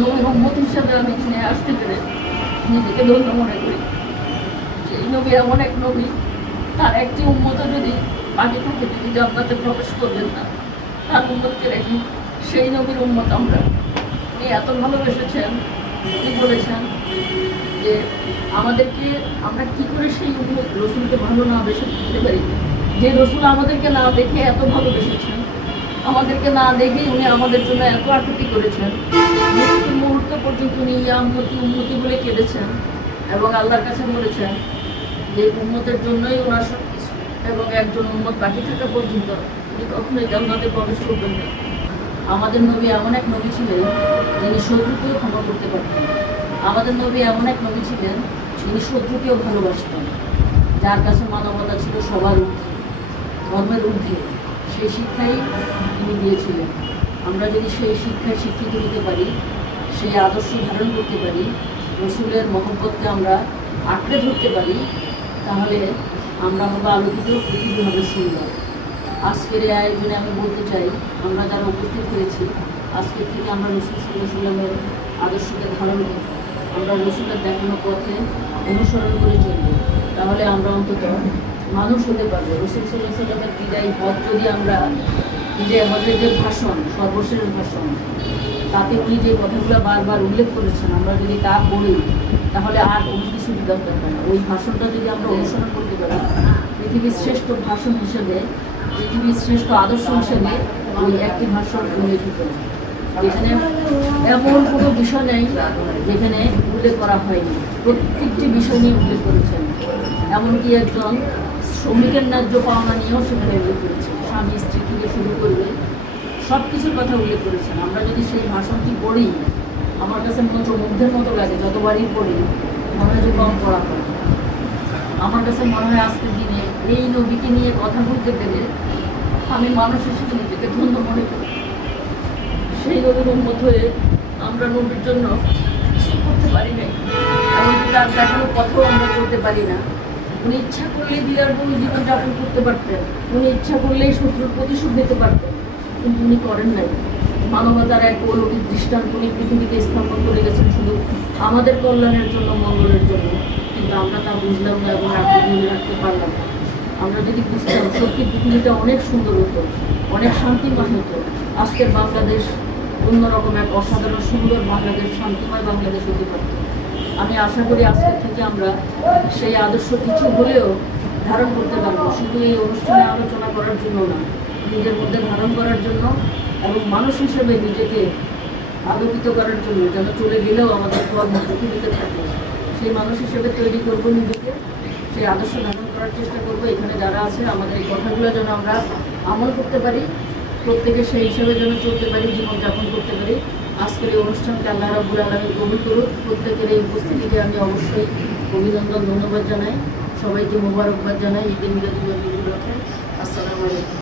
নবীর উম্মত হিসাবে আমি এখানে আসতে পেরে নিজেকে ধন্য মনে করি। সেই নবী এমন এক নবী, তার একটি উম্মত যদি বাকি থাকে, তিনি জান্নাতে প্রবেশ করবেন না, তার উম্মতকে রেখে। সেই নবীর উম্মত আমরা। উনি এত ভালোবেসেছেন, উনি বলেছেন যে আমাদেরকে আমরা কি করে সেই উম্মত রসুলকে ভালো না বেসে থাকতে পারি, যে রসুল আমাদেরকে না দেখে এত ভালোবেসেছেন, আমাদেরকে না দেখেই উনি আমাদের জন্য এত আকুতি করেছেন। মৃত্যুর মুহূর্ত পর্যন্ত উনি উম্মতি উম্মতি বলে কেঁদেছেন এবং আল্লাহর কাছে বলেছেন যে উম্মতের জন্যই ওনার সব কিছু, এবং একজন উম্মত বাকি থাকা পর্যন্ত উনি কখনোই জান্নাতে প্রবেশ করবেন না। আমাদের নবী এমন এক নবী ছিলেন যিনি শত্রুকেও ক্ষমা করতে পারতেন। আমাদের নবী এমন এক নবী ছিলেন যিনি শত্রুকেও ভালোবাসতেন, যার কাছে মানবতা ছিল সবার ঊর্ধ্বে, ধর্মের ঊর্ধ্বে। সেই শিক্ষাই তিনি দিয়েছিলেন। আমরা যদি সেই শিক্ষায় শিক্ষিত হতে পারি, সেই আদর্শ ধারণ করতে পারি, রসুলের মহব্বতকে আমরা আঁকড়ে ধরতে পারি, তাহলে আমরা হবো আলোকিত, পৃথিবী হবে সুন্দর। আজকের এই আয়োজনে আমি বলতে চাই, আমরা যারা উপস্থিত হয়েছি, আজকের থেকে আমরা রসুল সাল্লাল্লাহু আলাইহি ওয়াসাল্লামের আদর্শকে ধারণ করি, আমরা রসুলের দেখানো পথে অনুসরণ করে চলব। তাহলে আমরা অন্তত মানুষ হতে পারবো। রসুল সাল্লাল্লাহু আলাইহি ওয়াসাল্লামের বিদায়ী পথ যদি আমরা, বিদায় হজের যে ভাষণ, সর্বশেষ ভাষণ, তাতে উনি যে কথাগুলো বারবার উল্লেখ করেছেন, আমরা যদি তা পড়ি, তাহলে আর কোনো কিছু দরকার হয় না। ওই ভাষণটা যদি আমরা অনুসরণ করতে পারি, পৃথিবীর শ্রেষ্ঠ ভাষণ হিসেবে, পৃথিবীর শ্রেষ্ঠ আদর্শ হিসেবে ওই একটি ভাষণ উল্লেখিত। যেখানে এমন কোনো বিষয় নেই যেখানে উল্লেখ করা হয়নি, প্রত্যেকটি বিষয় নিয়ে উল্লেখ করেছেন। এমনকি একজন শ্রমিকের ন্যায্য পাওনা নিয়েও সেখানে উল্লেখ করেছেন। স্বামী স্ত্রী থেকে শুরু করবে সব কিছুর কথা উল্লেখ করেছেন। আমরা যদি সেই ভাষণটি পড়ি, আমার কাছে মন্ত্রমুগ্ধের মতো লাগে। যতবারই পড়ি মনে হয় যে কম পড়া হয়। আমার কাছে মনে হয় আজকের দিনে এই নবীকে নিয়ে কথা বলতে পেরে আমি মানুষ হিসেবে নিজেকে ধন্য মনে করি। সেই নবীর উম্মত হয়ে আমরা নবীর জন্য কিছু করতে পারি নাই, এমনকি তার দেখানো পথেও আমরা চলতে পারি না। উনি ইচ্ছা করলেই বিলাসবহুল জীবনযাপন করতে পারতেন, উনি ইচ্ছা করলেই শত্রুর প্রতিশোধ নিতে পারতেন, কিন্তু উনি করেন নাই। মানবতার এক অলৌকিক দৃষ্টান্ত উনি পৃথিবীতে স্থাপন করে গেছেন শুধু আমাদের কল্যাণের জন্য, মঙ্গলের জন্য। কিন্তু আমরা তা বুঝলাম না এবং ধরে রাখতে পারলাম না। আমরা যদি বুঝতাম, সত্যি পৃথিবীটা অনেক সুন্দর হতো, অনেক শান্তিময় হতো। আজকের বাংলাদেশ অন্যরকম এক অসাধারণ সুন্দর বাংলাদেশ, শান্তিময় বাংলাদেশ হতে পারত। আমি আশা করি আজকের থেকে আমরা সেই আদর্শ কিছু হলেও ধারণ করতে পারবো, শুধু এই অনুষ্ঠানে আলোচনা করার জন্য না, নিজের মধ্যে ধারণ করার জন্য এবং মানুষ হিসেবে নিজেকে আলোকিত করার জন্য, যেন চলে গেলেও আমাদের কর্ম পৃথিবীতে থাকে। সেই মানুষ হিসেবে তৈরি করব নিজেকে, সেই আদর্শ ধারণ করার চেষ্টা করব। এখানে যারা আছে আমাদের এই কথাগুলো যেন আমরা আমল করতে পারি, প্রত্যেকে সেই হিসাবে যেন চলতে পারি, জীবনযাপন করতে পারি। আজকের এই অনুষ্ঠানকে আল্লাহ রাব্বুল আলামিন কবুল করুক। প্রত্যেকের এই উপস্থিতিকে আমি অবশ্যই অভিনন্দন, ধন্যবাদ জানাই। সবাইকে মোবারকবাদ জানাই ঈদে মিলাদুন নবী উপলক্ষে। আসসালামু আলাইকুম।